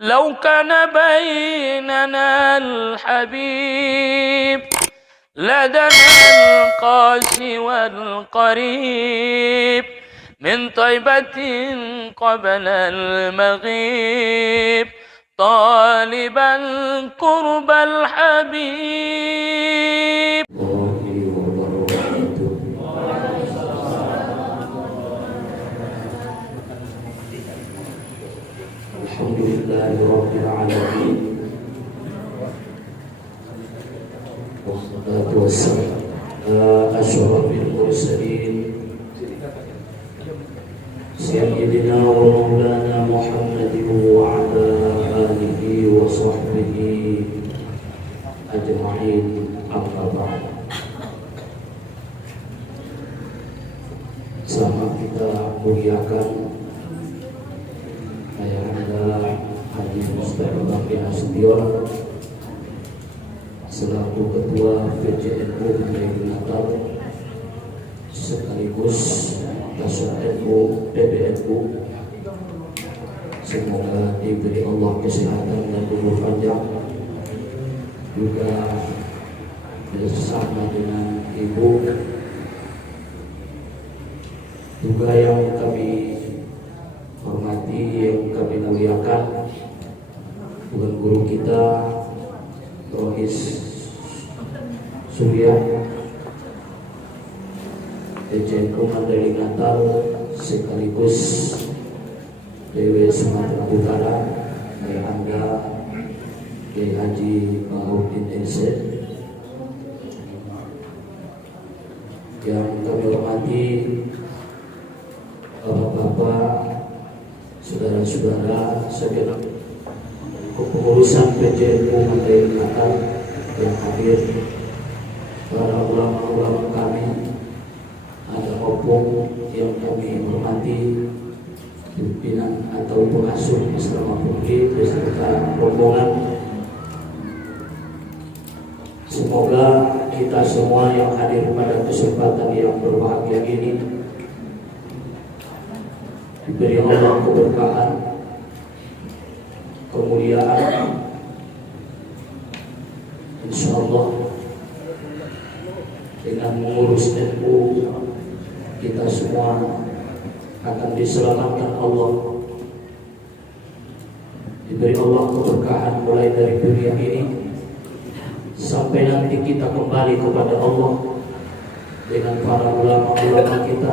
لو كان بيننا الحبيب لدنا القاسي والقريب من طيبة قبل المغيب طالبا قرب الحبيب. الحمد لله رب العالمين والصلاة والسلام على أشرف المرسلين سيدنا ومولانا محمد وعلى آله وصحبه أجمعين أما بعد. Sama kita muliakan Ayahanda Haji Mustafa Bakri Nasution selaku Ketua PJNU Wilayah Natal sekaligus Kasat NU PBNU. Semoga diberi Allah kesehatan dan umur panjang, juga bersama dengan Ibu juga yang kami hormati, yang kami muliakan, bukan guru kita Rohis Surya PJNU Mandailing Natal sekaligus DW Sumatera Utara, Ayahanda Kiai Haji Baharudin LC, yang kami hormati Bapak-bapak, saudara-saudara segenap kepengurusan PJNU Mandailing Natal yang hadir, para ulama-ulama kami, ada opung yang kami hormati, pimpinan atau pengasuh asrama Putri beserta rombongan. Semoga kita semua yang hadir pada kesempatan yang berbahagia ini diberi Allah keberkahan, kemuliaan, insyaallah dengan mengurus NU kita semua akan diselamatkan Allah, diberi Allah keberkahan mulai dari dunia ini sampai nanti kita kembali kepada Allah dengan para ulama-ulama kita,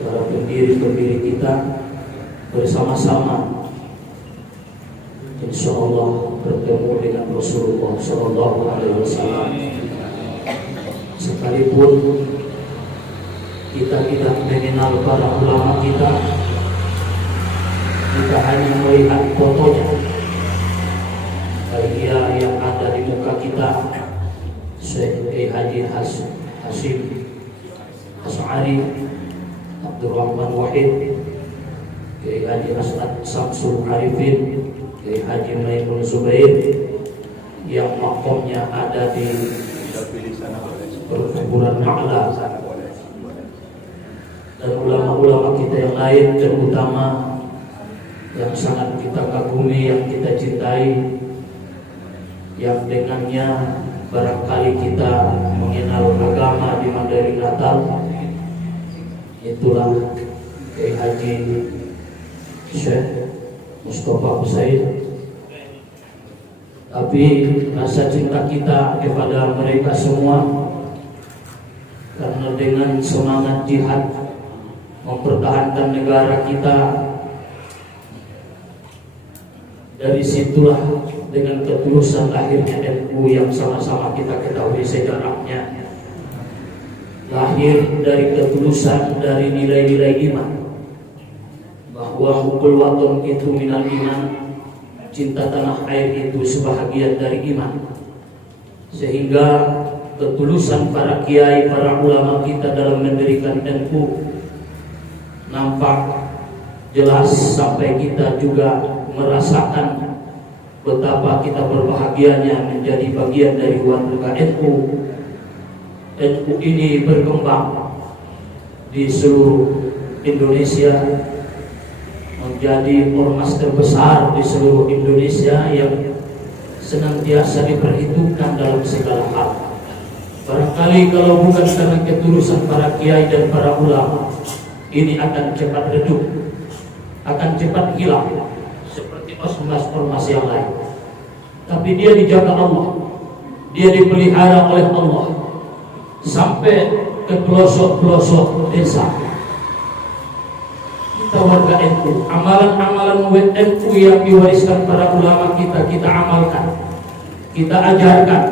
para pendiri-pendiri kita bersama-sama, insya Allah bertemu dengan Rasulullah Sallallahu Alaihi Wasallam. Sekalipun kita tidak mengenal para ulama kita hanya melihat fotonya, baik dia yang ada di muka kita, Syekh Haji Hashim Asy'ari, Abdul Rahman Wahid, Kiai Haji As'ad Samsul Arifin, Kiai Haji Maimun Zubair yang makomnya ada di perkuburan Ma'la, dan ulama-ulama kita yang lain, terutama yang sangat kita kagumi, yang kita cintai, yang dengannya barangkali kita mengenal agama di Mandailing Natal, itulah Kiai Haji Syekh Mustafa Husain. Tapi rasa cinta kita kepada mereka semua, karena dengan semangat jihad mempertahankan negara kita, dari situlah dengan ketulusan lahirnya NU yang sama-sama kita ketahui sejarahnya, lahir dari ketulusan, dari nilai-nilai iman, bahwa hubul waton itu minal iman, cinta tanah air itu sebahagian dari iman. Sehingga ketulusan para kiai, para ulama kita dalam mendirikan NU nampak jelas, sampai kita juga merasakan betapa kita berbahagianya menjadi bagian dari warga NU. NU ini berkembang di seluruh Indonesia, menjadi ormas terbesar di seluruh Indonesia yang senantiasa diperhitungkan dalam segala hal. Barangkali kalau bukan karena ketulusan para kiai dan para ulama, ini akan cepat redup, akan cepat hilang seperti ormas-ormas yang lain. Tapi dia dijaga Allah, dia dipelihara oleh Allah sampai ke pelosok-pelosok desa. Kita warga NU, amalan-amalan NU yang diwariskan para ulama kita amalkan, kita ajarkan,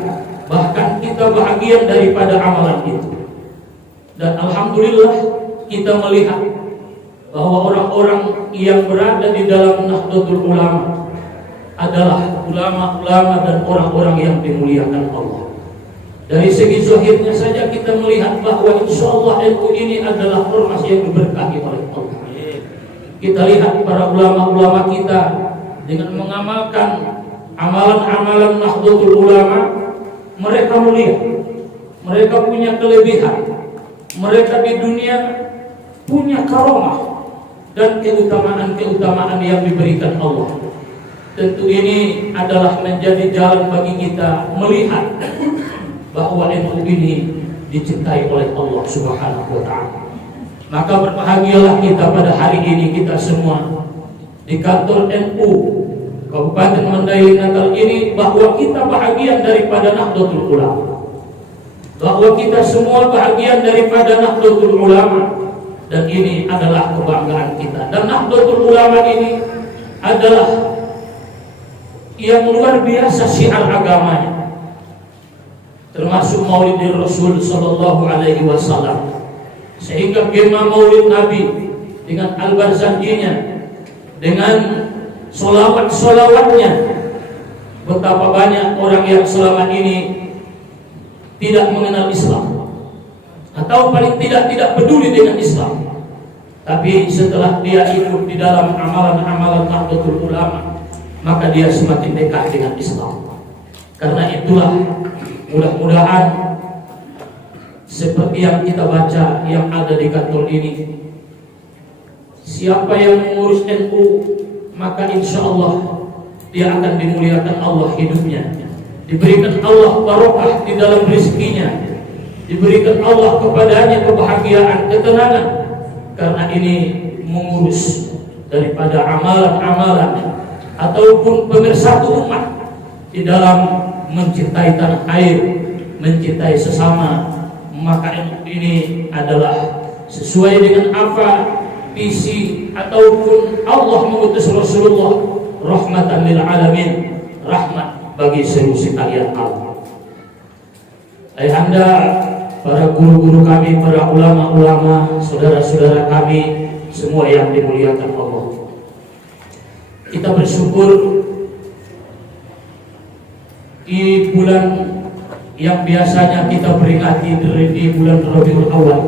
bahkan kita bahagian daripada amalan itu. Dan alhamdulillah kita melihat bahwa orang-orang yang berada di dalam Nahdlatul Ulama adalah ulama-ulama dan orang-orang yang dimuliakan Allah. Dari segi zahirnya saja kita melihat bahwa insya Allah NU ini adalah ormas yang diberkahi oleh Allah. Kita lihat para ulama-ulama kita dengan mengamalkan amalan-amalan Nahdlatul Ulama, mereka mulia, mereka punya kelebihan, mereka di dunia punya karomah dan keutamaan-keutamaan yang diberikan Allah. Tentu ini adalah menjadi jalan bagi kita melihat bahwa NU ini dicintai oleh Allah Subhanahu wa Ta'ala. Maka berbahagialah kita pada hari ini, kita semua di kantor NU Kabupaten Mandailing Natal ini, bahwa kita bahagian daripada Nahdlatul Ulama, bahwa kita semua bahagian daripada Nahdlatul Ulama, dan ini adalah kebanggaan kita. Dan Nahdlatul Ulama ini adalah yang luar biasa syiar agamanya, termasuk Maulid Rasul Sallallahu Alaihi Wasallam, sehingga gema Maulid Nabi dengan al-barzanjinya, dengan solawat-solawatnya. Betapa banyak orang yang selama ini tidak mengenal Islam, atau paling tidak peduli dengan Islam. Tapi setelah dia hidup di dalam amalan-amalan Nahdlatul Ulama, maka dia semakin dekat dengan Islam. Karena itulah mudah-mudahan seperti yang kita baca yang ada di kantor ini, siapa yang mengurus NU, maka insya Allah dia akan dimuliakan Allah hidupnya, diberikan Allah barokah di dalam rezekinya, diberikan Allah kepadanya kebahagiaan, ketenangan, karena ini mengurus daripada amalan-amalan ataupun pemersatu umat di dalam mencintai tanah air, mencintai sesama. Maka ini adalah sesuai dengan apa visi ataupun Allah mengutus Rasulullah, rahmatan lil alamin, rahmat bagi seluruh sekalian alam. Ayahanda, para guru-guru kami, para ulama-ulama, saudara-saudara kami semua yang dimuliakan Allah, kita bersyukur di bulan yang biasanya kita peringati di bulan Rabiul Awal,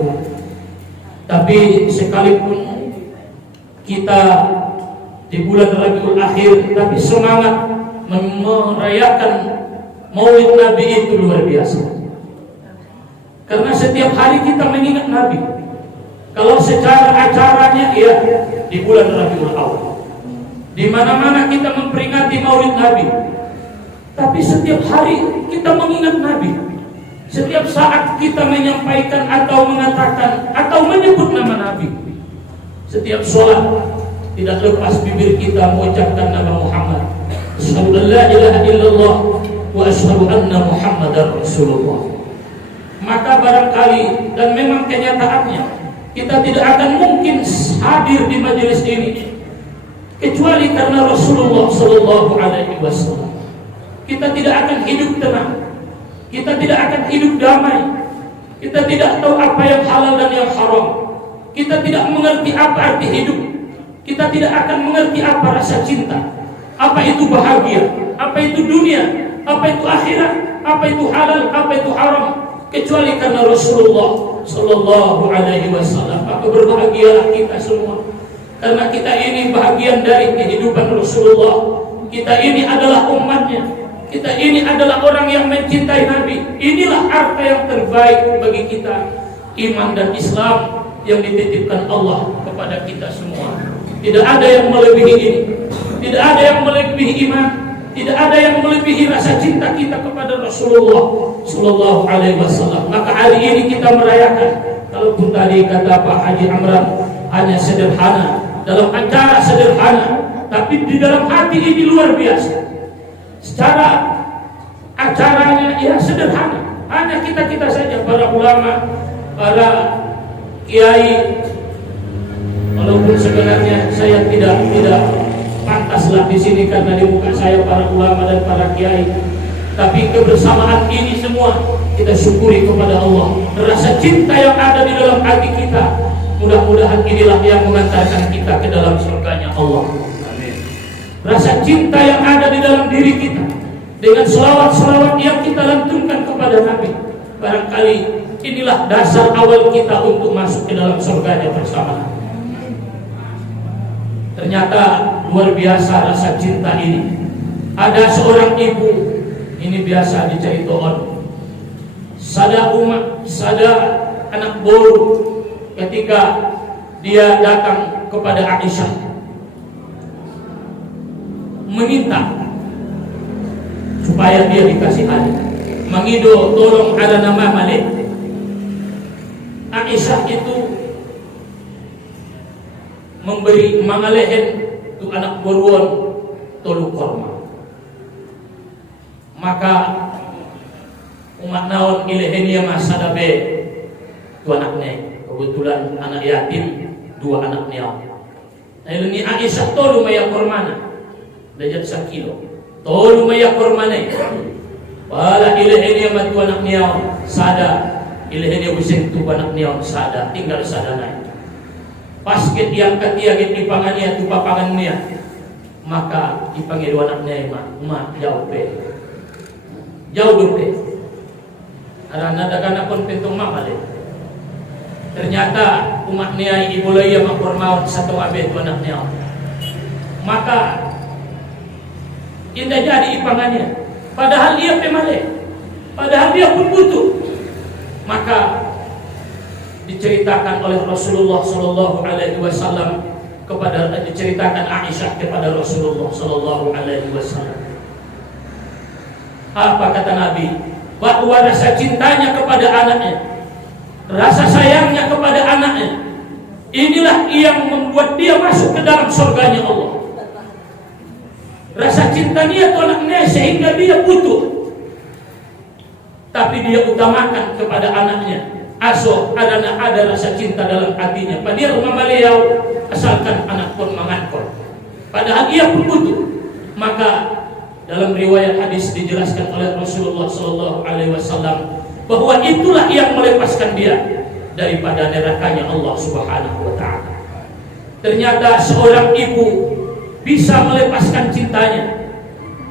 tapi sekalipun kita di bulan Rabiul Akhir, tapi semangat merayakan Maulid Nabi itu luar biasa. Karena setiap hari kita mengingat Nabi. Kalau secara acaranya ya di bulan Rabiul Awal, di mana-mana kita memperingati Maulid Nabi. Tapi setiap hari kita mengingat Nabi. Setiap saat kita menyampaikan atau mengatakan atau menyebut nama Nabi. Setiap sholat tidak lepas bibir kita mengucapkan nama Muhammad. Asyhadu an la ilaha illallah wa asyhadu anna Muhammadar Rasulullah. Maka barangkali, dan memang kenyataannya, kita tidak akan mungkin hadir di majelis ini kecuali karena Rasulullah Sallallahu Alaihi Wasallam. Kita tidak akan hidup tenang, kita tidak akan hidup damai, kita tidak tahu apa yang halal dan yang haram, kita tidak mengerti apa arti hidup, kita tidak akan mengerti apa rasa cinta, apa itu bahagia, apa itu dunia, apa itu akhirat, apa itu halal, apa itu haram, kecuali karena Rasulullah Sallallahu Alaihi Wasallam. Maka berbahagialah kita semua, karena kita ini bahagian dari kehidupan Rasulullah. Kita ini adalah umatnya. Kita ini adalah orang yang mencintai Nabi. Inilah harta yang terbaik bagi kita, iman dan Islam yang dititipkan Allah kepada kita semua. Tidak ada yang melebihi ini. Tidak ada yang melebihi iman. Tidak ada yang melebihi rasa cinta kita kepada Rasulullah Sallallahu Alaihi Wasallam. Maka hari ini kita merayakan. Kalaupun tadi kata Pak Haji Amran hanya sederhana, dalam acara sederhana, tapi di dalam hati ini luar biasa. Secara acaranya ya sederhana, hanya kita saja, para ulama, para kiai. Walaupun sebenarnya saya tidak pantaslah di sini karena di muka saya para ulama dan para kiai, tapi kebersamaan ini semua kita syukuri kepada Allah. Rasa cinta yang ada di dalam hati kita, mudah-mudahan inilah yang mengantarkan kita ke dalam surganya Allah. Amin. Rasa cinta yang ada di dalam diri kita dengan selawat-selawat yang kita lantunkan kepada Nabi, barangkali inilah dasar awal kita untuk masuk ke dalam surganya bersama. Ternyata luar biasa rasa cinta ini. Ada seorang ibu, ini biasa diceritakan, sada anak bolu ketika dia datang kepada Aisyah meminta supaya dia dikasih adik. Mengido tolong ada nama Malik. Aisyah itu memberi mangalehen tu anak boruon tolu korma. Maka umat naon ilehen dia masa dabe tu anaknya. Kebetulan anak yatim, 2 anaknya. Ini Aisyah tolu maya kormana. Dajat 1 kilo. Tolu maya kormana. Wala ilehen dia mah tu anaknya sada. Ilehen dia busing tu anaknya sada, tinggal sada naik. Pasket yang ketia di pangannya tu papangannya, maka dipanggil anaknya mak jauh be karena ada pun pintu mak balik. Ternyata umatnya ibu laya mak kormaut satu abet anaknya, maka indah jadi ipangannya, padahal dia pemale, padahal dia pun butuh. Maka diceritakan oleh Rasulullah Sallallahu Alaihi Wasallam diceritakan Aisyah kepada Rasulullah Sallallahu Alaihi Wasallam. Apa kata Nabi? Bahwa rasa cintanya kepada anaknya, rasa sayangnya kepada anaknya, inilah yang membuat dia masuk ke dalam surganya Allah. Rasa cintanya itu anaknya sehingga dia butuh, tapi dia utamakan kepada anaknya. Aso ada rasa cinta dalam hatinya. Padahal rumah beliau asalkan anak pun mengankor. Padahal ia pun butuh. Maka dalam riwayat hadis dijelaskan oleh Rasulullah Sallallahu Alaihi Wasallam bahwa itulah yang melepaskan dia daripada nerakanya Allah Subhanahu Wa Taala. Ternyata seorang ibu bisa melepaskan cintanya.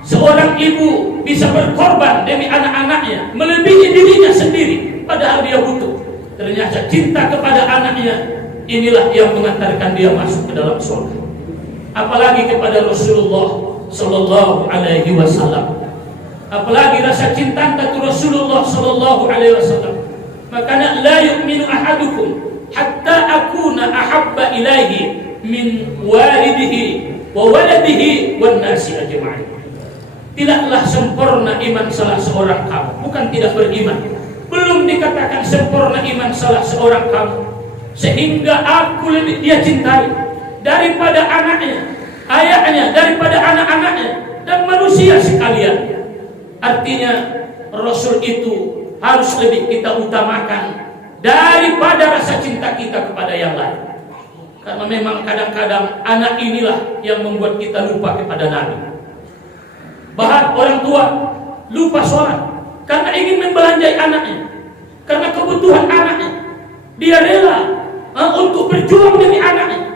Seorang ibu bisa berkorban demi anak-anaknya, melebihi dirinya sendiri, padahal dia butuh. Ternyata cinta kepada anaknya inilah yang mengantarkan dia masuk ke dalam surga. Apalagi kepada Rasulullah Sallallahu Alaihi Wasallam. Apalagi rasa cinta kepada Rasulullah Sallallahu Alaihi Wasallam. Makanya la yu'minu ahadukum hatta akuna ahabba ilaihi min walidihi wa waladihi wan nasi ajma'in. Tidaklah sempurna iman salah seorang kamu, bukan tidak beriman. Belum dikatakan sempurna iman salah seorang kamu, sehingga aku lebih dia cintai daripada anaknya, ayahnya, daripada anak-anaknya dan manusia sekalian. Artinya Rasul itu harus lebih kita utamakan daripada rasa cinta kita kepada yang lain. Karena memang kadang-kadang anak inilah yang membuat kita lupa kepada Nabi. Bahkan orang tua lupa sholat karena ingin membelanjai anaknya, karena kebutuhan anaknya. Dia rela untuk berjuang demi anaknya,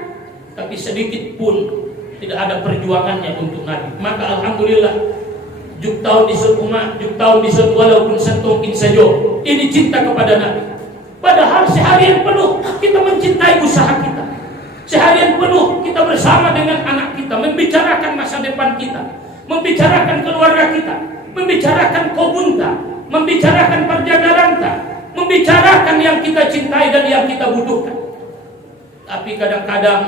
tapi sedikit pun tidak ada perjuangannya untuk Nabi. Maka alhamdulillah, juk tahun disebut umat, juk tahun disebut walaupun sentuh saja. Ini cinta kepada Nabi. Padahal seharian penuh kita mencintai usaha kita. Seharian penuh kita bersama dengan anak kita, membicarakan masa depan kita, membicarakan keluarga kita, membicarakan kobunta, membicarakan perjagaranta, membicarakan yang kita cintai dan yang kita butuhkan. Tapi kadang-kadang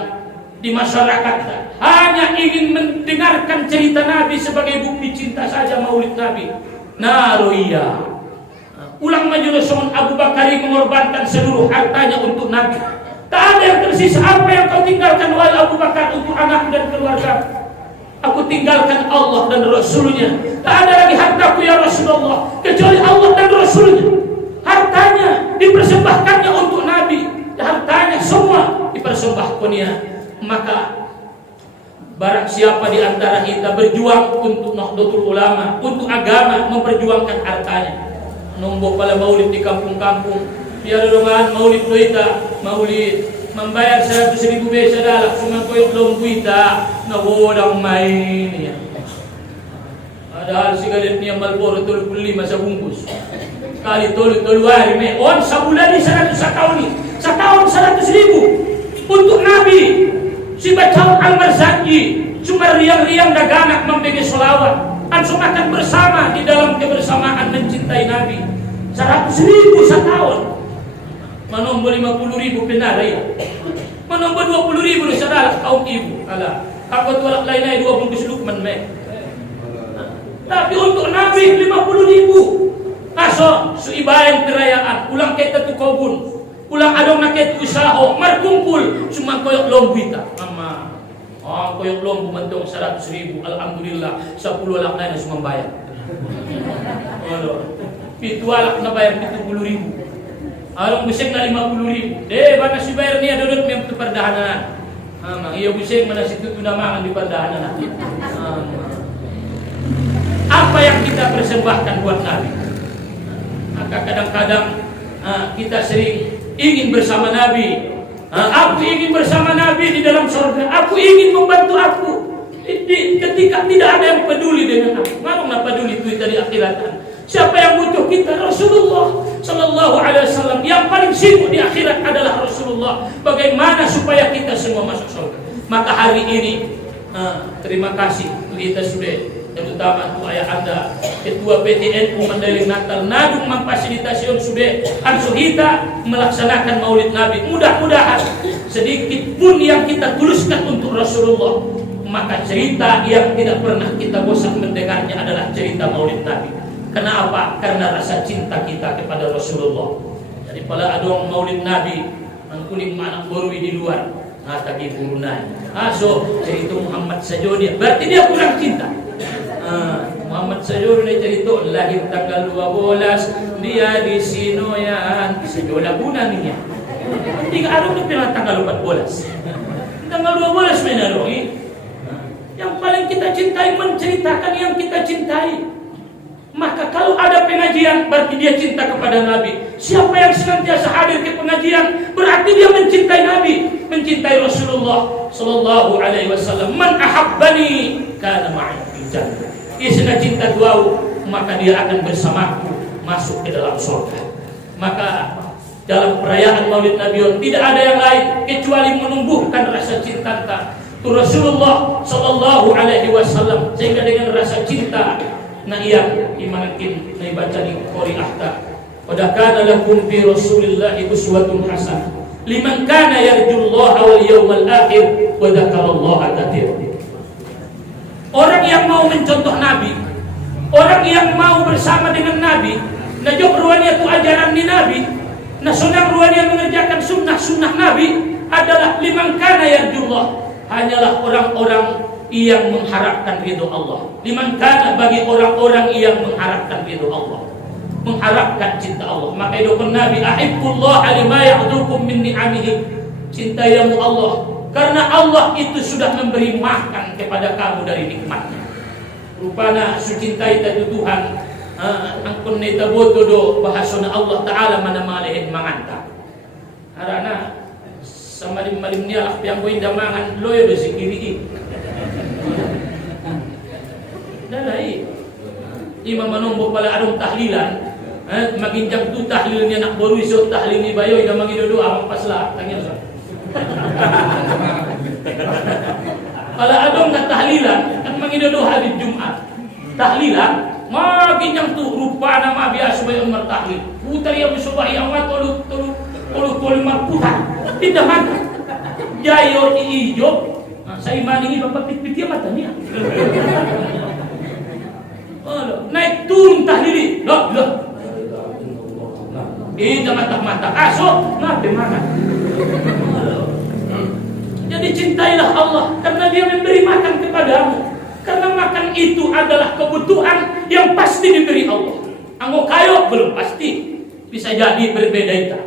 di masyarakat hanya ingin mendengarkan cerita Nabi sebagai bukti cinta saja maulid Nabi. Naroia. Ulang majelis Abu Bakar mengorbankan seluruh hartanya untuk Nabi. Tak ada yang tersisa. Apa yang kau tinggalkan wahai Abu Bakar untuk anak dan keluarga? Aku tinggalkan Allah dan Rasulnya. Tak ada lagi hartaku ya Rasulullah kecuali Allah dan Rasulnya. Hartanya dipersembahkannya untuk Nabi. Hartanya semua dipersembahkannya. Maka barang siapa di antara kita berjuang untuk Nahdlatul Ulama, untuk agama, memperjuangkan hartanya. Nombok pala maulid di kampung-kampung. Biar dengan maulid doita, maulid membayar 100.000 besa dalam cuma koyok long kita na bodang main ya. Padahal sigaret niya Marlboro 35 sa bungkus. Kali tolu hari me on sabulan ni 100 sa tahun ni. Sa tahun 100.000 untuk Nabi. Si Bacaw Al-Marzaki cuma riang-riang daganak membagi solawat. Ansung akan bersama di dalam kebersamaan mencintai Nabi. 100.000 sa tahun. Menombo 50.000 penara ya. Menombo 20.000 sa dalam kaum ibu. Alah, aku tualak lain-lain 2 bungkus lukman me. Tapi untuk Nabi 50.000. Aso suibayan perayaan ulang kita tu kobun. Ulang adong na ket usaho markumpul cuma koyok lombuita. Mama. Oh, koyok lombu mentong 100.000. Alhamdulillah 10 alak na semua bayar. Aduh. Pitu alak na bayar 70.000. Arong buseng na 50.000. Bana si bayar niya dodot may perdahanan. Iya buseng mana situ tunamangan di perdahanan. Apa yang kita persembahkan buat Nabi? Maka kadang-kadang kita sering ingin bersama Nabi. Aku ingin bersama Nabi di dalam surga. Aku ingin membantu aku. Ketika tidak ada yang peduli dengan aku. Mana peduli itu dari akhiratan? Siapa yang butuh kita? Rasulullah Sallallahu Alaihi Wasallam. Yang paling sibuk di akhirat adalah Rasulullah. Bagaimana supaya kita semua masuk surga? Maka hari ini terima kasih kita sudah, terutama untuk ayah anda Ketua PTNU Mandailing Natal Nadung memfasilitasi sudah kita melaksanakan Maulid Nabi. Mudah-mudahan sedikit pun yang kita tuliskan untuk Rasulullah, maka cerita yang tidak pernah kita bosan mendengarnya adalah cerita Maulid Nabi. Kenapa? Karena rasa cinta kita kepada Rasulullah. Jadi pada adong Maulid Nabi mangkuning manang borui di luar tadi burunai. So cerita Muhammad saja dia berarti dia kurang cinta. Muhammad saja dia cerita lahir tanggal 12 dia di Sinoyan sejola guna niya. Tiga arung itu tanggal 14. Tanggal 12 menaroi. Yang paling kita cintai menceritakan yang kita cintai. Maka kalau ada pengajian berarti dia cinta kepada Nabi. Siapa yang senantiasa hadir ke pengajian berarti dia mencintai Nabi, mencintai Rasulullah Sallallahu Alaihi Wasallam. Man ahabbani kana ma'i fil jannah. Dia sudah cinta duau, maka dia akan bersamaku masuk ke dalam surga. Maka dalam perayaan Maulid Nabi tidak ada yang lain kecuali menumbuhkan rasa cinta Rasulullah Sallallahu Alaihi Wasallam, sehingga dengan rasa cinta na iya imanakin na ibaca di Qori Ahta. Qad kana lakum fi Rasulillahi uswatun hasanah liman kana yarjullaha wal yawmal akhir wa dzakarallaha katsiran. Orang yang mau mencontoh Nabi, orang yang mau bersama dengan Nabi, na jok ruannya tu ajaran ni Nabi, na sunah ruannya mengerjakan sunnah Nabi adalah liman kana yarjullah, hanyalah orang-orang yang mengharapkan ridho Allah. Liman kana bagi orang-orang yang mengharapkan ridho Allah, mengharapkan cinta Allah. Maka itu Nabi ahibbullah lima ya'dukum min ni'amihi. Cintaimu Allah karena Allah itu sudah memberi makan kepada kamu dari nikmatnya. Rupana sucintai tadi Tuhan angkun neta boto do bahasana Allah Ta'ala mana malehin manganta. Arana sama malimnya yang boy damangan loyo do sikiri. Dalai imam manombok pala adong tahlilan maginjang tu tahlilnya nak baru iso tahlil ni bayo ida mangi dodo amang pasla tangya so pala adong na tahlilan kan mangi dodo hari Jumat tahlilan maginjang tu rupa nama biasa bayo martahlil putar ya musubahi amat tolu marputar tidak man jayo ijo Saya maningi bapak pit-pitnya matanya. Naik turun tahlili. Loh. Itu mata-mata asok, ngapain mana? Jadi cintailah Allah karena Dia memberi makan kepadamu. Karena makan itu adalah kebutuhan yang pasti diberi Allah. Anggo kayo belum pasti, bisa jadi berbeda itu.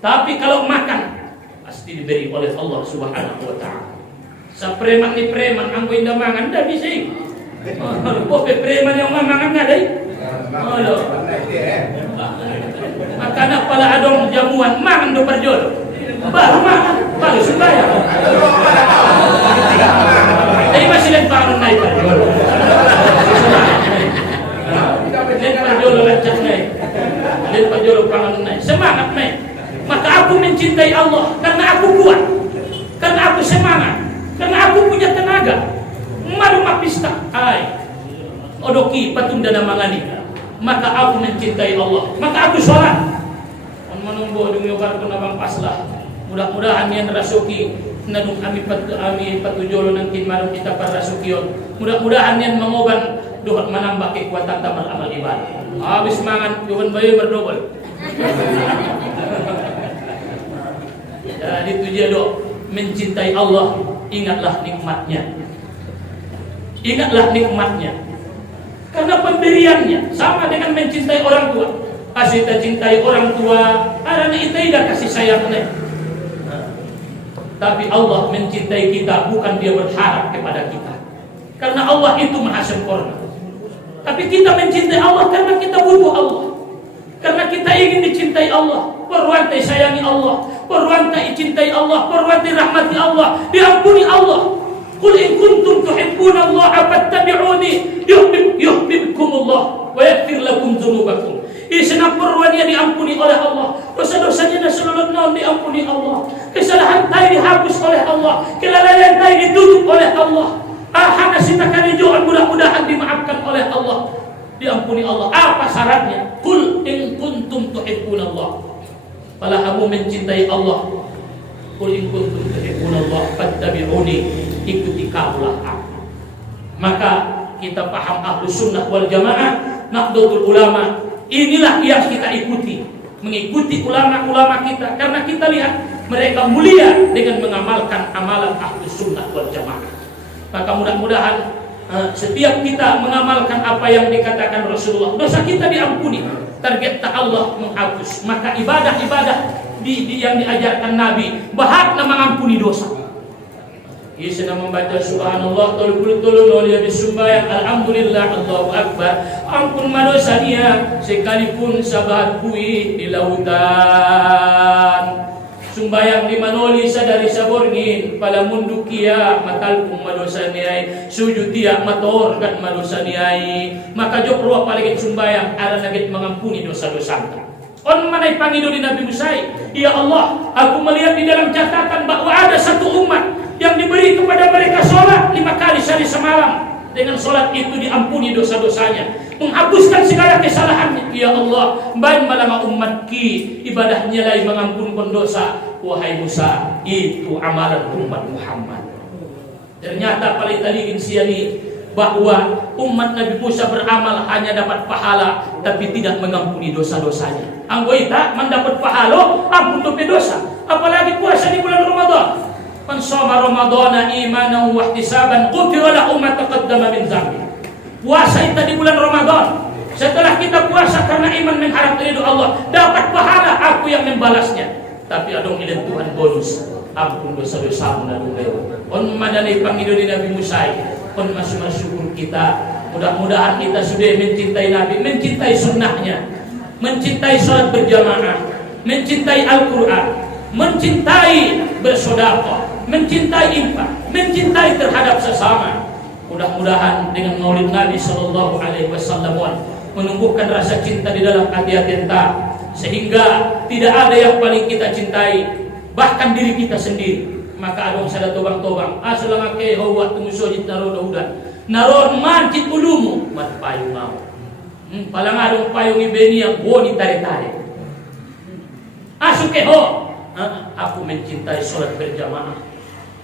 Tapi kalau makan pasti diberi oleh Allah Subhanahu wa taala. Sa preman ni preman anggo indah mangan dah bisa. Preman yang mangan ada. Makanya pala adong jamuan mangan do perjodoh. Baru makan, baru sembahyang. Jadi masih lihat bangun naik perjodoh. Lihat perjodoh lancar naik. Lihat perjodoh bangun naik. Semangat naik. Maka aku mencintai Allah karena aku kuat, karena aku semangat, karena aku punya tenaga. Malu mapista, odoki patunda mangani. Maka aku mencintai Allah, maka aku sholat. Menunggu dung yobar kun abang paslah. Mudah-mudahan yang rasuki nadung ami patujolo nanti malam kita para rasukion. Mudah-mudahan yang mengoban doa menambah kekuatan tamal amal ibadah. Habis mangan johan bayu berdobel. Jadi itu dia mencintai Allah, ingatlah nikmatnya. Ingatlah nikmatnya. Karena pemberiannya sama dengan mencintai orang tua. Kasih kita cintai orang tua, karena itu tidak kasih sayangnya. Tapi Allah mencintai kita bukan Dia berharap kepada kita. Karena Allah itu maha sempurna. Tapi kita mencintai Allah karena kita butuh Allah. Karena kita ingin dicintai Allah, perwantai sayangi Allah, perwantai cintai Allah, perwantai rahmati Allah, diampuni Allah. Qul in kuntum tuhibbuna Allah fattabi'uni yuhibbukumullah wa yaghfir lakum dzunubakum. Isna perwannya diampuni oleh Allah, dosa-dosanya seluruh non diampuni Allah, kesalahan tai dihapus oleh Allah, kelalaian tai ditutup oleh Allah. Ahana sita kalijuan mudah-mudahan dimaafkan oleh Allah, diampuni Allah. Apa syaratnya? Qul in kuntum tuhibbunallah. Kalau kamu mencintai Allah, qul in kuntum tuhibbunallah fattabi'uni, ikuti kaulah aku. Maka kita paham Ahlus Sunnah wal Jamaah, Nahdlatul Ulama, inilah yang kita ikuti, mengikuti ulama-ulama kita karena kita lihat mereka mulia dengan mengamalkan amalan Ahlus Sunnah wal Jamaah. Maka mudah-mudahan setiap kita mengamalkan apa yang dikatakan Rasulullah, dosa kita diampuni, target Allah menghapus. Maka ibadah-ibadah yang diajarkan Nabi bahakna mengampuni dosa. Ia sedang membaca subhanallah tolong dia disumbayang alhamdulillah Allahu akbar, ampun madosa dia sekalipun sabat bui di lautan. Sumbayang di manoli sadari saborngin pada munduk kia matalpung madosa niai, sujud dia mator kan madosa niai. Maka jok ruah paling sumbayang ada nagit mengampuni dosa-dosa. On manai pangido di Nabi Musa, ya Allah, aku melihat di dalam catatan bahwa ada satu umat yang diberi kepada mereka sholat 5 kali sehari semalam. Dengan sholat itu diampuni dosa-dosanya, menghapuskan segala kesalahannya. Ya Allah, ban malama umatki ibadahnya lain mengampunkan dosa. Wahai Musa, itu amalan umat Muhammad. Ternyata paling tadi insiani bahwa umat Nabi Musa beramal hanya dapat pahala tapi tidak mengampuni dosa-dosanya. Anggoita mendapat pahala ampun dosa, apalagi puasa di bulan Ramadan. Man shoma Ramadhana imanan wa ihtisaban ghufira lahu ma taqaddama min dzambi. Puasa itu di bulan Ramadan. Setelah kita puasa karena iman mengharap ridho Allah, dapat pahala, aku yang membalasnya. Tapi adong ilan Tuhan bonus, ampun dosa-dosamu dan lewat. On madani pangidoni Nabi Musa, on masuk-masuk kita. Mudah-mudahan kita sudah mencintai Nabi, mencintai sunnahnya, mencintai sholat berjamaah, mencintai Al-Quran, mencintai bersedekah, mencintai infak, mencintai terhadap sesama. Mudah-mudahan dengan maulid Nabi Sallallahu Alaihi Wasallam menumbuhkan rasa cinta di dalam hati-hati kita, sehingga tidak ada yang paling kita cintai bahkan diri kita sendiri. Maka adong sada tobang-tobang asalanga ke hawa tumusojit naro daudan naron mancit ulumu mat payung mau palang adong payung ibeni yang boni tare-tare asuke ho. Aku mencintai sholat berjamaah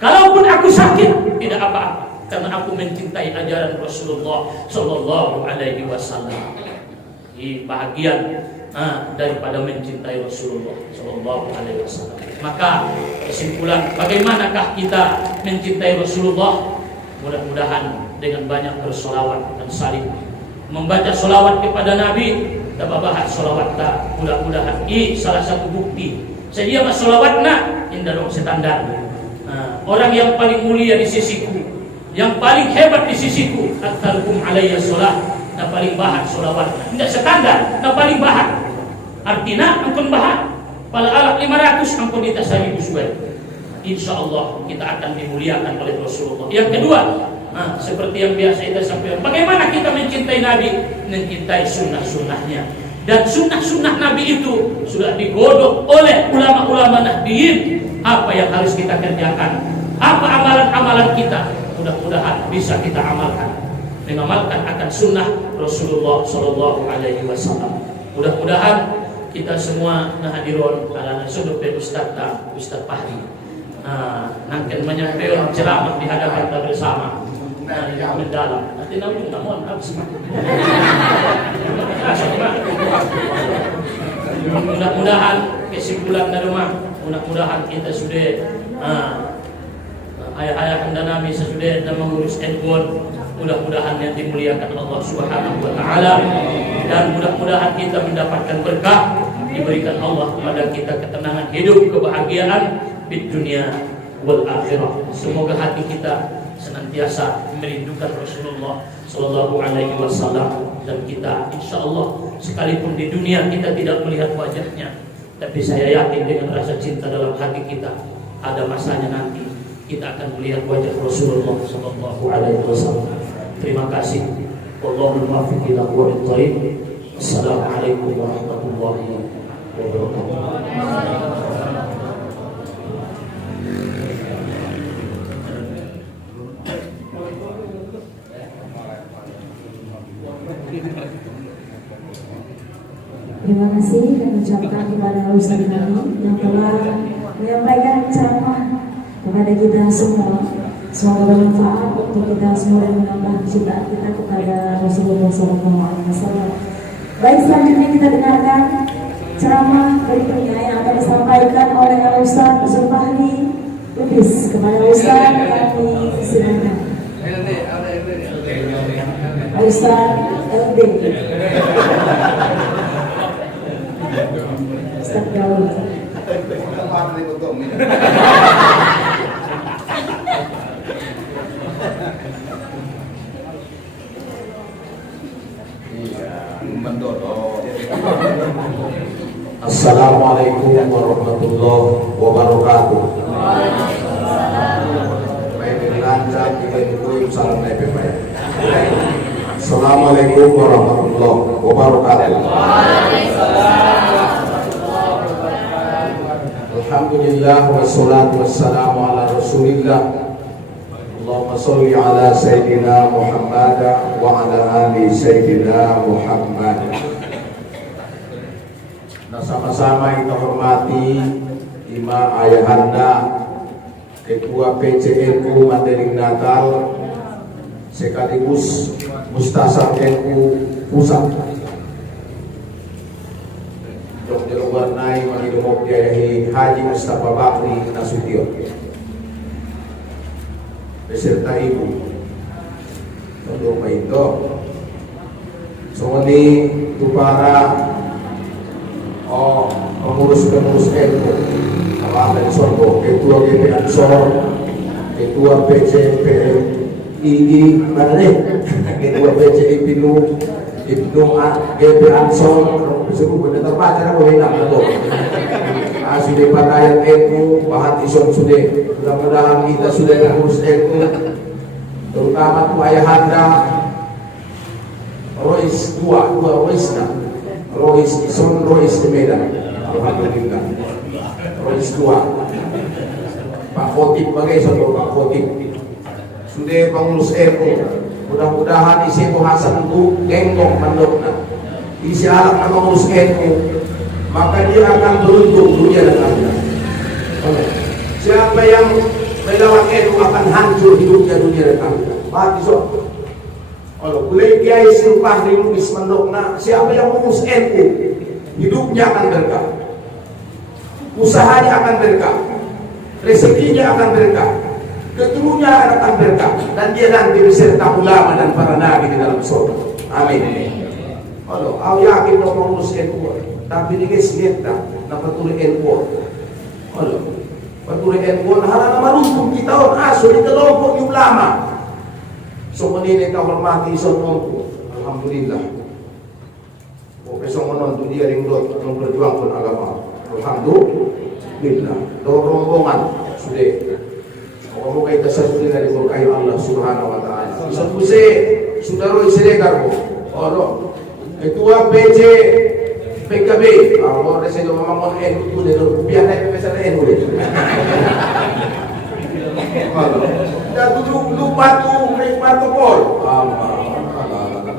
Kalaupun aku sakit, tidak apa-apa, karena aku mencintai ajaran Rasulullah Sallallahu Alaihi Wasallam. Ini bahagian daripada mencintai Rasulullah Sallallahu Alaihi Wasallam. Maka kesimpulan, bagaimanakah kita mencintai Rasulullah? Mudah-mudahan dengan banyak bersolawat dan saling membaca solawat kepada Nabi. Kita bahas solawat tak. Mudah-mudahan ini salah satu bukti. Saya mas solawatna indah dong standar. Orang yang paling mulia di sisiku, yang paling hebat di sisiku, aktsarukum alayya sholat, nah paling bahan solawat, tidak standar, nah paling bahan. Artinya ampun bahan, pada alat 500 ampun kita 1000 sesuai. Insya Allah kita akan dimuliakan oleh Rasulullah. Yang kedua, seperti yang biasa kita sampaikan, bagaimana kita mencintai Nabi, mencintai sunnah-sunnahnya. Dan sunnah-sunnah Nabi itu sudah digodok oleh ulama-ulama Nahdliyin. Apa yang harus kita kerjakan, apa amalan-amalan kita, mudah-mudahan bisa kita amalkan, mengamalkan akan sunnah Rasulullah Sallallahu Alaihi Wasallam. Mudah-mudahan kita semua hadirin ala sudut Ustaz Fahri nanti menyampaikan ceramah di hadapan kita bersama mendalam. Nanti namun namun habis. Mudah-mudahan kesimpulan dari rumah, mudah-mudahan kita sudah ayah-ayah anda Nabi sesudah dan mengurus handphone. Mudah-mudahan yang dimuliakan Allah Subhanahu wa taala, dan mudah-mudahan kita mendapatkan berkah, diberikan Allah kepada kita ketenangan hidup, kebahagiaan di dunia wal akhirah. Semoga hati kita senantiasa merindukan Rasulullah Sallallahu Alaihi Wasallam, dan kita insya Allah sekalipun di dunia kita tidak melihat wajahnya, tapi saya yakin dengan rasa cinta dalam hati kita, ada masanya nanti kita akan melihat wajah Rasulullah Sallallahu Alaihi Wasallam. Terima kasih. Wallahul muwaffiq ila aqwamit thoriq. Assalamualaikum warahmatullahi wabarakatuh. Terima kasih kami ucapkan kepada Ustaz kami yang telah menyampaikan ceramah kepada kita semua. Semoga bermanfaat untuk kita semua dan menambah cinta kita kepada Rasulullah SAW. Baik, selanjutnya kita dengarkan ceramah berikutnya yang akan disampaikan oleh Ustaz Zulfahri Lubis. Kepada Ustaz kami silakan. Ustaz LD. Ustaz Gaul. Assalamualaikum warahmatullahi wabarakatuh. Assalamualaikum warahmatullahi wabarakatuh. Alhamdulillah wassalatu wassalamu ala Rasulillah. Allahumma sholli ala Sayyidina Muhammad wa ala ali Sayyidina Muhammad. Nah, sama-sama kita hormati Ima Ayahanda, Ketua PCNU Mandailing Natal, sekaligus Mustasar NU Pusat. Dr. Warnai Manidumok Jayahi Haji Mustafa Bakri Nasution, beserta Ibu untuk itu semua itu para pengurus-pengurus NU, Allah dan Sorgo, Ketua GP Ansor, Ketua PCPI Ketua PCI Pinu, Ibnu GP Ansor, suku benar terbaca apa beda betul. Sudah pakaian NU, bahan ison sudah, mudah-mudahan kita sudah pengurus NU, terutama tu ayahanda Rois dua Roisna. Rois Ison, Rois di Medan. Alhamdulillah. Rois 2. Pak Khotib bagai contoh Pak Khotib. Sudah pengurus NU. Mudah-mudahan isi Hasan itu genggong mandokna. Isi alat pengurus NU, maka dia akan beruntung dunia dan akhirat. Siapa yang May lawan NU akan hancur hidupnya dunia dan akhirat. Mati so. Kalau boleh kiai Silvah Rinubis mendokna, siapa yang mengurus NU, hidupnya akan berkah, usahanya akan berkah, rezekinya akan berkah, keturunannya akan berkah, dan dia nanti beserta ulama dan para nabi di dalam surga. Amin. Kalau aku yakin mau mengurus NU, tapi dia sieta, nak patuli NU. Kalau patuli NU, harap nama runtuh kita orang asuh di kelompok ulama. Semua ini kau hormati semua. Alhamdulillah. Oh, besok menonton dia ringgit memperjuangkan agama. Alhamdulillah. Doa rombongan sudah. Kalau kita sesuai dari berkahi Allah Subhanahu Wa Taala. Sudah roh sedekah ko. Oro. Ketua PJ PKB. Awak rasa dia memang NU tu dia biar naik pesan NU. Dan tujuh lupa tu protokol.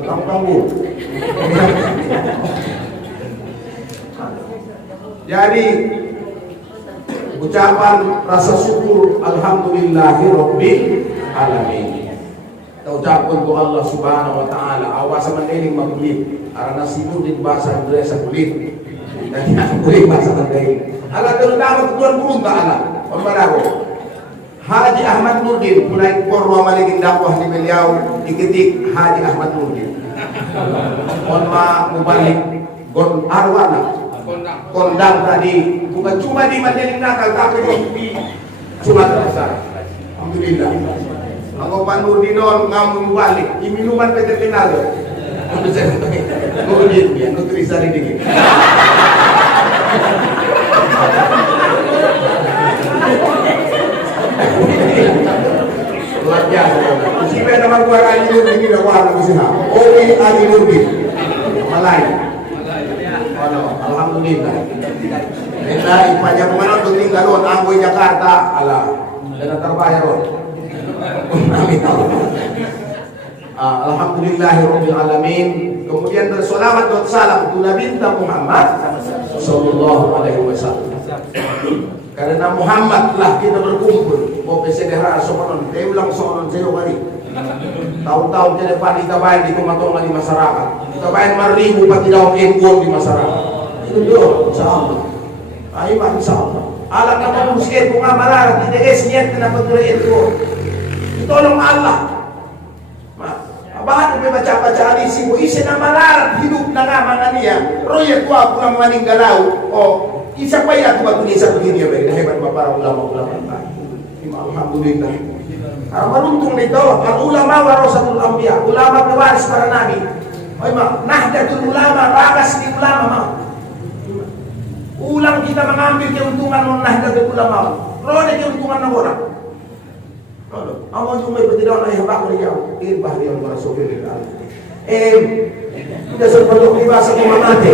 Kamu. Jadi ucapan rasa syukur alhamdulillahirabbil alamin. Kita ucapkan ke Allah Subhanahu Wa Taala. Awas mendeling makulit. Karena Nasiruddin bahasa Indonesia kulit. Dan yang kulit bahasa mendeling. Allah terutama Tuhan Guru Taala. Pembarago. Haji Ahmad Nurdin mulai korwa maligin dakwah di beliau diketik Haji Ahmad Nurdin. Konma mubalik gon arwana kondang tadi bukan cuma di Mandeling Nakal tapi di Sumatera Besar. Alhamdulillah. Ako Pak Nurdinon ngamun balik di minuman veterinario. Nurdin ya nutrisari dingin. Luar biasa. Siapa nama gua Ali Nurdin ini dah warna bersih. Oke Ali Nurdin. Malai. Alhamdulillah. Kita ipanya kemana tuh tinggal on Anggoy Jakarta. Alah. Dan terbayar on. Amin. Alhamdulillahirabbil alamin. Kemudian bersolawat dan salam untuk Nabi Muhammad sallallahu alaihi wasallam. Karena Muhammad lah kita berkumpul. Mau pesedera sokonon, dia ulang sokonon saya kali. Tahu-tahu jadi depan kita bayar di kumatongan di masyarakat. Kita bayar maribu pati daun engkol di masyarakat. Itu dia, insyaallah. Ayo insyaallah. Alam nama muskin bunga malar tidak esnyet kenapa tu engkol. Tolong Allah. Bahan dia baca-baca hadis ibu isi nama larat hidup nangamangan dia. Royek tua pulang meninggalau. Oh, isa payah tu waktu isa begini ya baik. Hebat para ulama-ulama. Alhamdulillah. Beruntung itu ulama warasatul anbiya, ulama pewaris para nabi. Oh mak, nahdlatul ulama, bagas di ulama mak. Ulang kita mengambil keuntungan non nahdlatul ulama. Roda keuntungan orang. Allah cuma bertidak nak hebat dia. Bahari yang Rasulullah. Tidak seperti bahasa mati.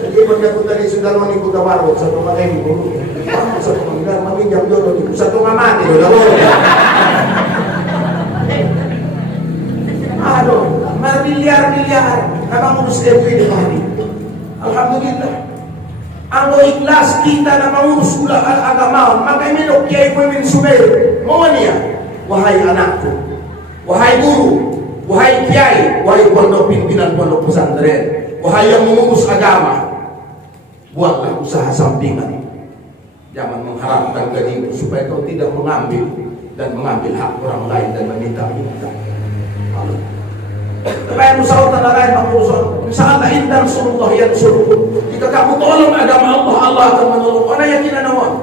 Jadi menjemput tadi sudah menipu tawaruk satu malam dulu. Satu malam meminjam jodoh di satu mati sudah boleh. Aduh, miliar-miliar. Abang urus itu hari. Alhamdulillah. Anggo ikhlas kita na mengurus agama, maka minok kiai pemimpin Sumer. Mohon wahai anakku, wahai guru, wahai kiai, wahai pondok pimpinan pondok pesantren, wahai yang mengurus agama, buatlah usaha sampingan. Jangan mengharapkan gajimu supaya kau tidak mengambil hak orang lain dan meminta-minta. Supaya musawatan lain mengurusan. Misalnya intan surullah yang suruh. Jika kamu tolong agama Allah, Allah akan menolong. Orang yakin nama.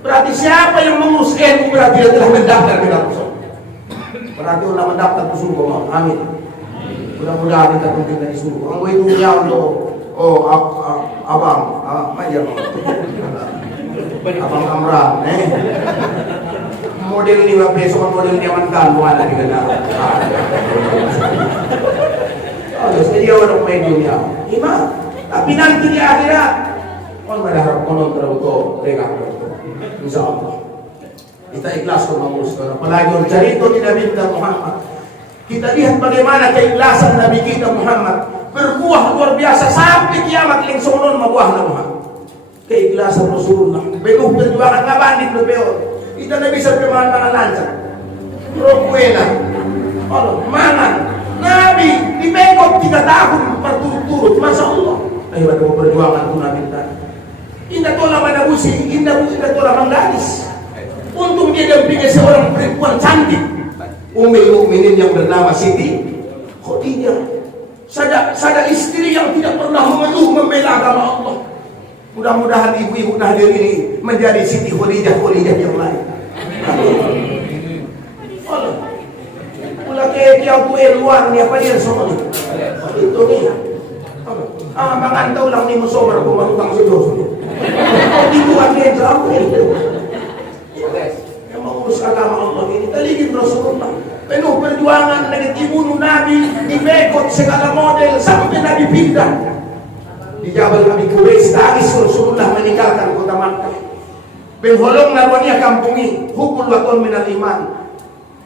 Berarti siapa yang mengurus NU berarti dia telah mendaftar ke dalam surga. Berarti Allah mendaftar ke surga. Amin. Mudah-mudahan kita tinggal di surga. Orang itu punya untuk abang, abang Amran. Model ini besok model diamankan bukan lagi kena. Jadi orang main dunia, tapi nanti di akhirat, orang berharap konon terlalu mereka. Insyaallah kita ikhlas mengurus. Apalagi cerita di Nabi Muhammad, kita lihat bagaimana keikhlasan Nabi kita Muhammad berbuah luar biasa sampai kiamat yang sonon mabuah Muhammad. keikhlasan Rasulullah. Penuh perjuangan ngabandit lo peor. Kita na bisa pemahaman lancar. Robuena. Allah, mangan. Nabi dibengkok 3 tahun berturut-turut. Masya Allah. Ayo ada perjuangan itu Nabi tadi. Indah tola mana usi, indah tola manggadis. Untung dia dampingi seorang perempuan cantik. Ummul Mukminin yang bernama Siti Khadijah. Sada istri yang tidak pernah mengeluh membela agama Allah. Mudah-mudahan ibu-ibu hadir ini menjadi Siti Khadijah yang lain. Allah. Pula ke kiau tu luar ni apa dia semua ni. Itu ni. Mangantau lang ni musobar ko mangutang sudos. Itu dia jauh itu. Yang mengurus agama Allah ini teligin Rasulullah. Penuh perjuangan dengan dibunuh Nabi, dibekot segala model sampai Nabi pindah. Di Jabal Abi Qubais tangis Rasulullah meninggalkan kota Makkah. Pengholong naruania kampungi hukul waton minal iman.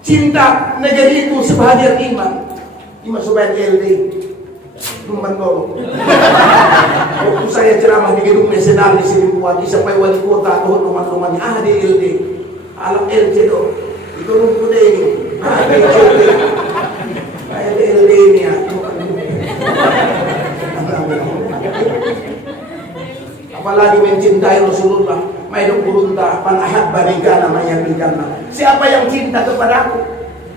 Cinta negeri itu sebahagian iman. Ima sobat LD Lumban tolong. Waktu saya ceramah di gedung nasional di sini buat sampai wali kota atau teman-temannya di LD alam LC do itu rumput ini di LD kayak di LD ini ya. Apalagi mencintai Rasulullah. Maiduk burunta pan ahabba bigana mayamidana. Siapa yang cinta kepadaku?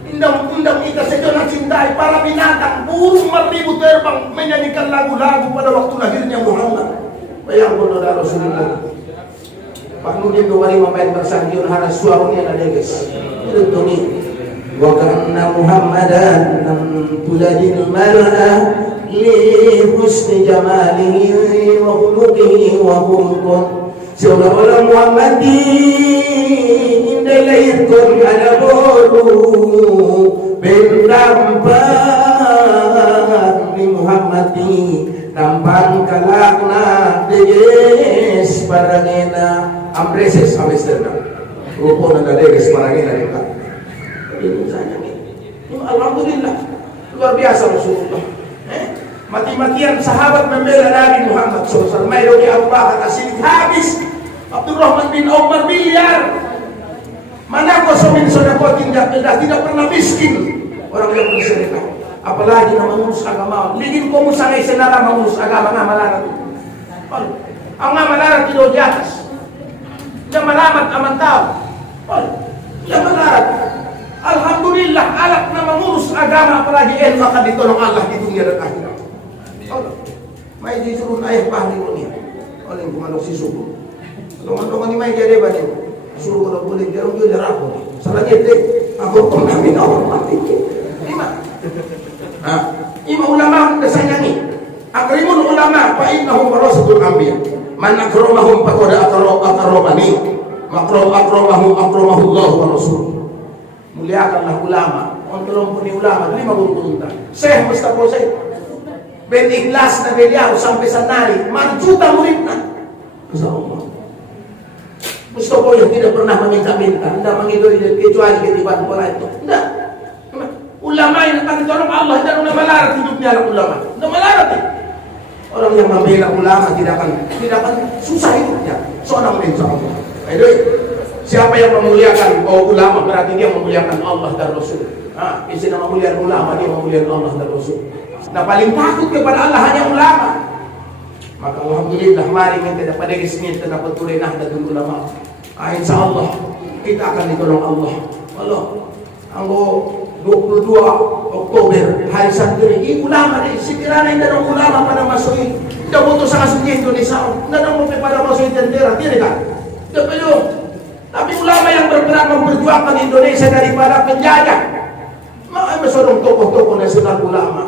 Undang-undang kita sedang cintai para binatang, burung beribu terbang menyanyikan lagu-lagu pada waktu lahirnya Muhammad. Bayangkan saudara Rasulullah. Pak Nudin 25 main bersanjung haras suaranya ada guys. Itu nih. Wa kana Muhammadan lam tuladil mar'a li husni jamalihi wa khuluqihi wa khulqin. Seolah-olah Muhammad indalaitkun ada bolu bentampan ni Muhammadi tampan kalakna deges parangena ambreses Amsterdam rupo na deges parangena deka ini saja nih. Alhamdulillah luar biasa Rasulullah. Mati-matian sahabat membela Nabi Muhammad SAW. Mayrogi Abu Bakar As-Siddiq habis. Abdurrahman bin Auf miliar. Mana kosomin sodakotin tidak pernah miskin orang yang bersedekah. Apalagi na mengurus agama. Ligin ko mo sangay senara mengurus agama nga malarat. Ang nga malarat tidak di atas. Yang malamat aman tao. Yang malarat. Alhamdulillah alat na mengurus agama apalagi ilmu akan ditolong Allah di dunia dan akhirat. May disuruh ayah pahli mo niya. Oleh kumanok si suko. Lumantungan ni may jadi ba niyo? Suruh ko na bulig. Garong yun na ako. Sa langit ako kung namin ako mati. Ima ulama kasanyangi. Akrimun ulama fa innahum warasatul anbiya. Man akramahum faqad akramani. Akramahum Allah wa rasul. Muliakanlah ulama. Untuk pun ulama 50 tahun. Syekh Mustafa Syekh ben ikhlas na beliau sampai sanari marjuta murid na Allah. Mustafa yang tidak pernah meminta-minta, tidak mengidoi kecuali ketiban pola itu. Tidak. Ulama yang akan ditolong Allah dan ulama melarat hidupnya anak ulama. Tidak melarat. Orang yang membela ulama tidak akan susah hidupnya. Seorang insya Allah. Ayo, siapa yang memuliakan ulama berarti dia memuliakan Allah dan Rasul. Istilah memuliakan ulama dia memuliakan Allah dan Rasul. Nah paling takut kepada Allah hanya ulama. Maka alhamdulillah mari kita dapat resmi dapat tulenah dan ulama. Insya Allah kita akan ditolong Allah. Allah. Anggo 22 Oktober hari Sabtu ini ulama ni sekiranya tidak ada ulama pada masuk ini. Tidak butuh sangat suci Indonesia. Tidak ada mau pada masuk tentera tidak kan? Tidak perlu. Tapi ulama yang bergerak memperjuangkan Indonesia daripada penjajah. Maka seorang tokoh-tokoh nasional ulama.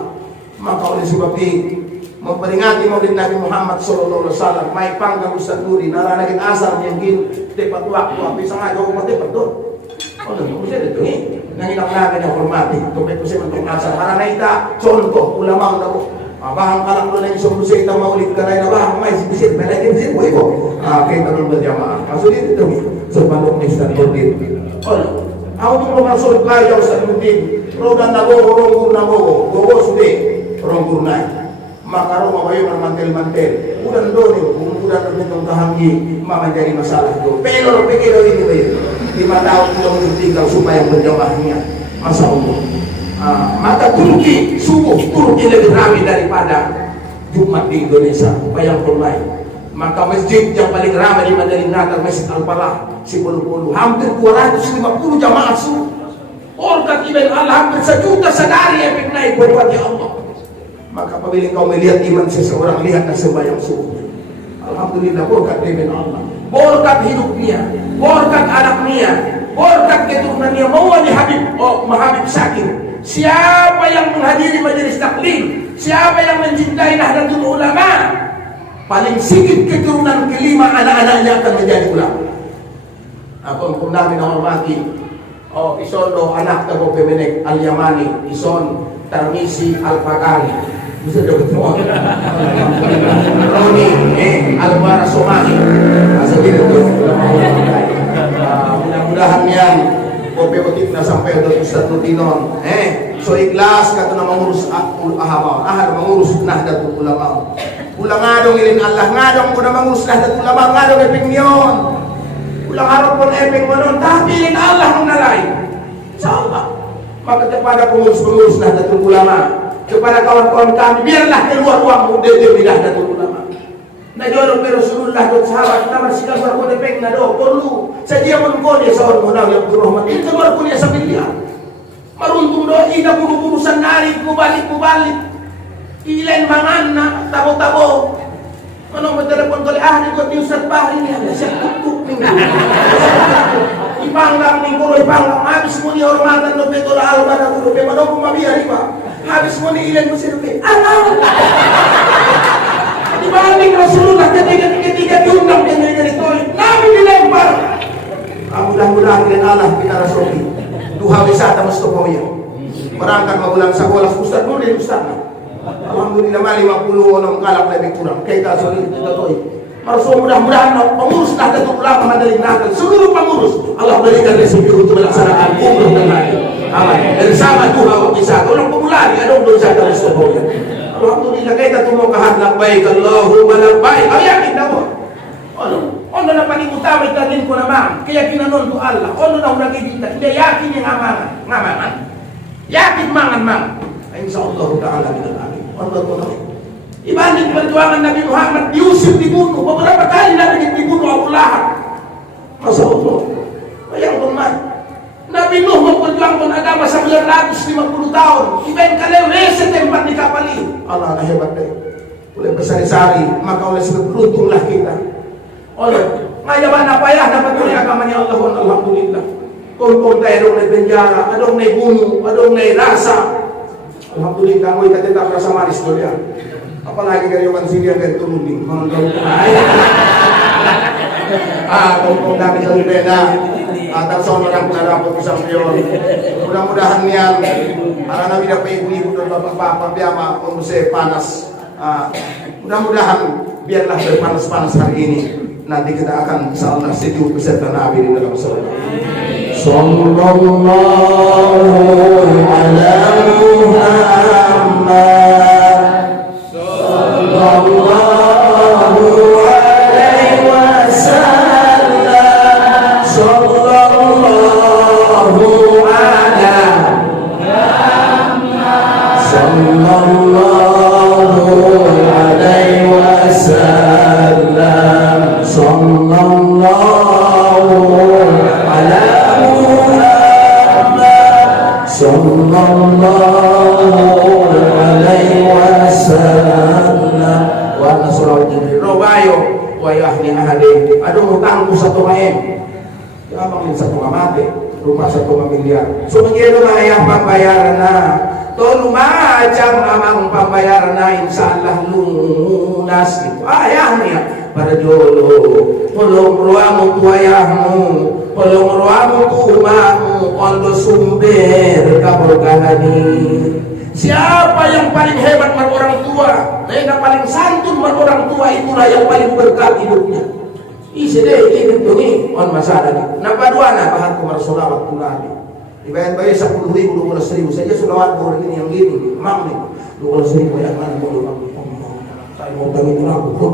Maka oleh sebab itu memperingati Maulid Nabi Muhammad SAW, mai panggang Ustaz Nuri, naranagin asar yang gin tepat waktu, tapi sangat jauh tepat tuh. Oleh itu saya ditunggu, nangilang naga yang hormati, tupet saya mentung asar. Karena kita contoh ulama untuk bahang kalang lo yang sumber kita Maulid karena bahang mai bisik, melaki bisik, woi kok. Kita belum berjamaah. Maksudnya itu sebandung Ustaz Nuri. Oleh aku tuh masuk kaya Ustaz Nuri, rogan nago, ronggur nago, gogo sudah. Orang gurnai, maka rumah bayu mantel-mantel udah doni udah terbentuk tahanggi mama jadi masalah itu pelor pikir ini bayu 5 tahun udah tinggal supaya berjamaahnya masa Allah. Maka Turki subuh Turki lebih ramai daripada Jumat di Indonesia bayangkan baik. Maka masjid yang paling ramai di Madinah Natal Masjid Al-Falah 10 hampir 250 jamaah subuh. Orkat ibadah Allah hampir 1 juta sedari efek naik berbuat ya Allah. Maka apabila kau melihat iman seseorang, lihatlah sembahyang subuh. Alhamdulillah, berkat iman Allah, berkat hidupnya, berkat anaknya, berkat keturunannya. Mau Habib, Habib Syakir. Siapa yang menghadiri majelis taklim, siapa yang mencintai Nahdlatul Ulama, paling sedikit keturunan kelima anak-anaknya akan menjadi ulama. Hukum namin hormati. Ison anak tago Pemenek Al-Yamani, Ison Tarmisi Al-Fakari. Bisa dapat semua. Roni, Al-Bara Somani. Asal gitu. Mudah-mudahan yang kopi-kopi sampai ke Ustaz Nutinon. So ikhlas kata nama mengurus ahama, mengurus Nahdlatul Ulama. Ulang ngadong ilin Allah ngadong kuda mengurus Nahdlatul Ulama ngadong epingnion. Ulang harap pun eping monon tapi ilin Allah menalai. Insyaallah. Maka kepada pengurus-pengurus Nahdlatul Ulama, kepada kawan-kawan kami, biarlah keluar uang di Nahdlatul Ulama. Na jodoh bi Rasulullah dan sahabat kita masih kabar ko depeng na do perlu saja mun ko dia sawan mo na yang berrahmat itu mar ko dia sabilillah. Maruntung do ida buru-burusan nari ko balik ilen manganna tabo-tabo. Ano mo telepon ko ahli ko di Ustaz Bahri ni ada siya kuk ning. Ipanglang ning ko ipanglang habis mo ni hormatan do betul alba ko do pe mano ko mabiya riba. Habis mo ni ilan mo sinupi. Dibanding Rasulullah ketika diundang dengan itu, Nabi dilempar. Mudah-mudahan dengan Allah kita rasuli. Duha wisata Mustafa. Berangkat magulang sekolah Ustaz Nurdin Ustaz. Alhamdulillah 50 orang kalak lebih kurang. Kita sulit kita toy. Rasul mudah-mudahan pengurus Nahdlatul Ulama Madinah Natal seluruh pengurus Allah berikan rezeki untuk melaksanakan umroh dan haji. Amin. Dan sama duha wisata. Orang pemula ada dosa dari Mustafa. Alhamdulillah kita tumo kahadlak baik Allahumma labbaik. Yakin daw. Ono na paling utama itanin ko naman. Keyakinan nun to Allah. Ono na unang ibita. Hindi yakin yung ngamangan. Yakin mangan. Insyaallah ta'ala kita lagi. Ono to na. Ibanding perjuangan Nabi Muhammad Yusuf dibunuh. Beberapa kali Nabi dibunuh Abu Lahab. Masya Allah. Bayangkan man. Nabi Nuh memperjuangkan agama 950 tahun. Ibain kalewe setempat di kapal ini. Allah hebat deh. Oleh besar-besari, maka oleh sebab beruntunglah kita. Oleh ngayaban apa ya dapat oleh agamanya Allah. Alhamdulillah. Kung tayo na penjara, adong na bunuh, adong na rasa. Alhamdulillah, mo itatetap rasa maris doon yan. Apalagi kayo kan sini yang turun mga gawin. Kung namin sa Lubena. Atas orang pengarap pisang pion. Mudah-mudahan yang para nabi dapat ibu-ibu dan bapak-bapak biama mengusai panas. Mudah-mudahan biarlah berpanas-panas hari ini. Nanti kita akan insyaallah sejuk beserta Nabi di dalam surga. Sallallahu ala Muhammad. Sallallahu alaihi wasallam. Sallallahu ala Muhammad. Sallallahu alaihi wasallam. Sallallahu ala Muhammad. Sallallahu alaihi wasallam. Wa nasrul jibril robayo wa yahni ahli. Aduh utangku 1 M. Ya bang 1 mati. Rumah 1 miliar. Sumengiro na ayah pambayaran na. Tolu macam amang pambayaran na insyaallah lunas itu. Ayahnya pada jolo. Tolong ruamu tu ayahmu. Tolong ruamu tu umamu. Ondo sumber kaberkahani. Siapa yang paling hebat man orang tua, yang paling santun man orang tua, itulah yang paling berkah hidupnya. Isi deh ini tuh nih on masalah nih. Napa dua nak bahan kumar solawat tuladi. Dibayar 10.000, 12.000 saja solawat orang ini yang gini, mam nih 12.000 yang mana mau mau bangin ragu kok.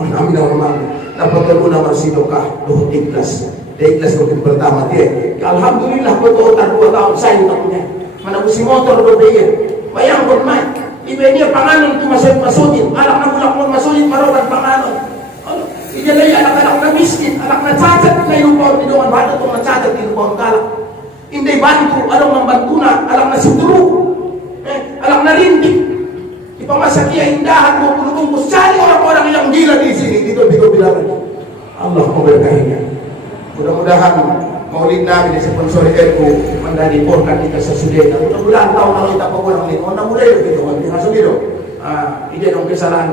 Kami nama dapat terguna bersidokah doh ikhlas. Ikhlas mungkin pertama dia. Alhamdulillah betul tak 2 tahun saya tak punya. Mana usi motor do dia. Bayangkan mai. Ibu ini panganan tu masukin. Anak nak pulang masukin marokan panganan. Ija lagi anak-anak na miskin, anak na cacat na ilupaw di doon bata tu na cacat di ilupaw kalak. Hindi bantu, anong membantu na, anak na suturu, anak na rindik. Ipamasak iya indahan mo bungkus. Cari orang-orang yang gila di sini. Dito bilang Allah memberkahinya. Mudah-mudahan maulid namin di sponsori Erko mandaniporkan kita sa Sudena. Mudah-mudahan tahu na kita pagulang nito. Mudah-mudahan gitu. Maksud dito. Ija dong kesalahan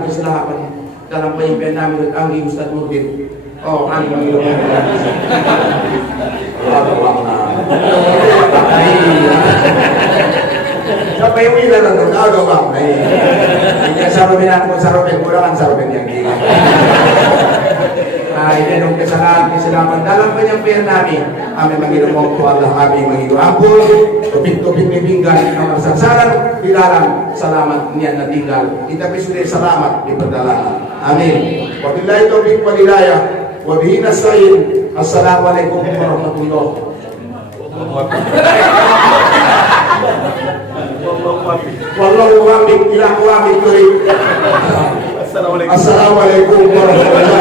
dalam penyimpian namin at anggi Ustaz Nurdin. Oh, anggi Mangilo. Sampai wila lang doon. Ako ba? Hindi sarobin ako sarobin. Kulangan sarobin yang gila. Ini nung kesalahan dalam penyempian namin. Kami Mangilo po Allah kami Mangilo ampun. Tupik-tupik ni pinggan. Ang sasaran dilarang. Salamat niyan na tinggal. Kita sudah selamat di perjalanan. Amin. Wabillahi taufiq wal hidayah. Wabihi nasta'in. Assalamualaikum warahmatullahi Wallahu muwaffiq ila aqwamit thoriq. Assalamualaikum warahmatullahi wabarakatuh.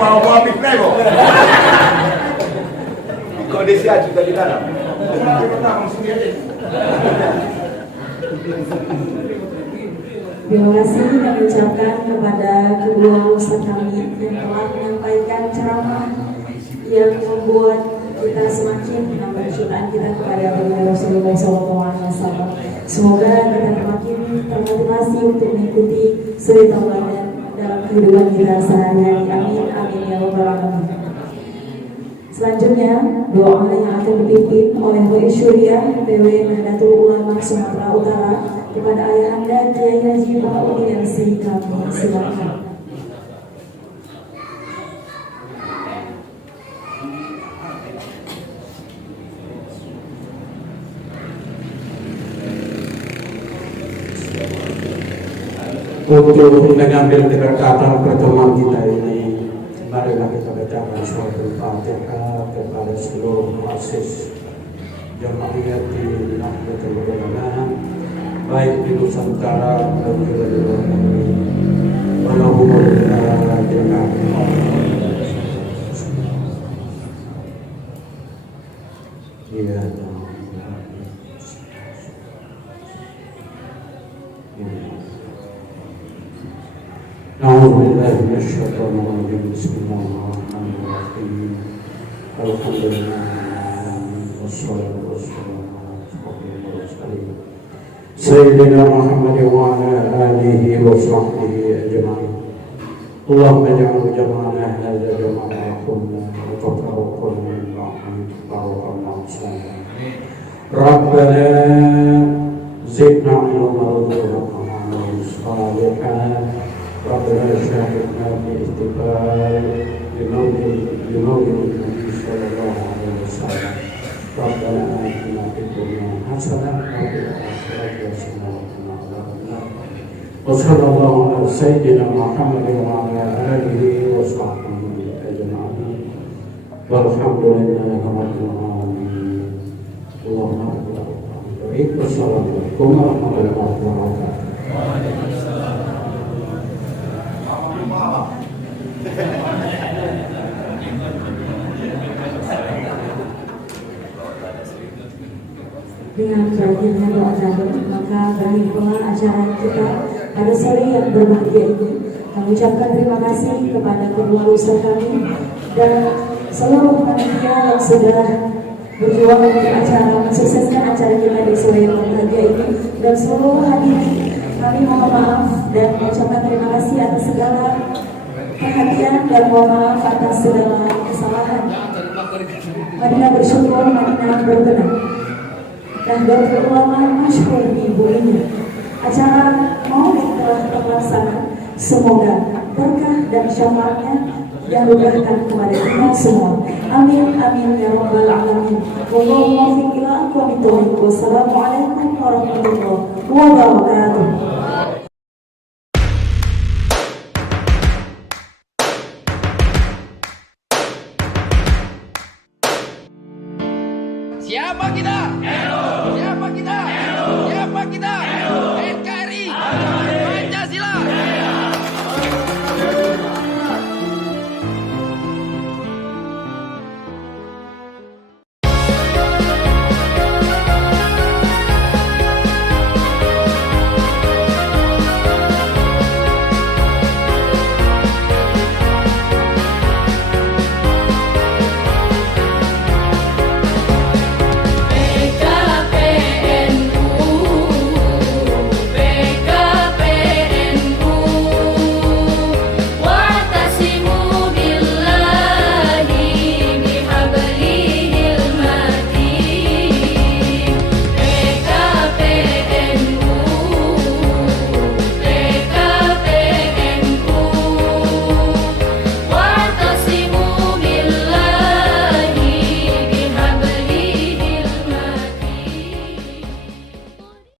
Mau muwaffiq nego. Kondisi juga di dalam. Terima kasih kami ucapkan kepada kedua ustaz kami yang telah menyampaikan ceramah yang membuat kita semakin menambah kecintaan kita kepada baginda Rasulullah SAW. Semoga kita semakin termotivasi untuk mengikuti suri tauladan dalam kehidupan kita sehari-hari. Amin, amin ya rabbal alamin. Selanjutnya, doa yang akan dipimpin oleh Doi Syuriah PW Nahdlatul Ulama Sumatera Utara kepada Ayahanda Kiai Haji Bahaudin MC kami. Silakan. Untuk mengambil keberkatan pertemuan kita ini, marilah kita bacakan suratul Fatihah kepada seluruh muassis Jamaiyah di Nahdlatul Ulama, baik di Nusantara dan juga di luar negeri. أعوذ بالله من الشيطان الرجيم بسم الله الرحمن الرحيم الحمد لله والصلاة والسلام على أشرف المرسلين سيدنا محمد وعلى آله وصحبه أجمعين اللهم اجعل جمعنا هذا جمعا مرحوما وتفرقنا من بعده تفرقا معصوما ربنا زدنا علما وارزقنا عملا صالحا ربنا شاهدنا بالاستقبال لمولد النبي صلى الله عليه وسلم ربنا آتنا في الدنيا حسنة وفي الآخرة حسنة وقنا عذاب النار وصلى الله على سيدنا محمد وعلى آله وصحبه أجمعين والحمد لله رب العالمين اللهم بارك والسلام عليكم ورحمة الله وبركاته. Dengan berakhirnya doa tadi, maka berakhirlah acara kita pada sore yang berbahagia ini. Kami ucapkan terima kasih kepada kedua ustaz kami dan seluruh panitia yang sudah berjuang untuk acara mensukseskan acara kita di sore yang berbahagia ini, dan seluruh hadirin kami mohon maaf dan mengucapkan terima kasih atas segala perhatian dan mohon maaf atas segala kesalahan. Marilah bersyukur, marilah berbenah. Nahdlatul Ulama masyhur di ibu ini. Acara maulid telah terlaksana. Semoga berkah dan syafaatnya dianugerahkan kepada kita semua. Amin amin ya rabbal alamin. Wallahumma fiq ila aqwamit thoriq. Wassalamualaikum warahmatullahi wabarakatuh. Siapa kita? Siapa kita? Siapa kita?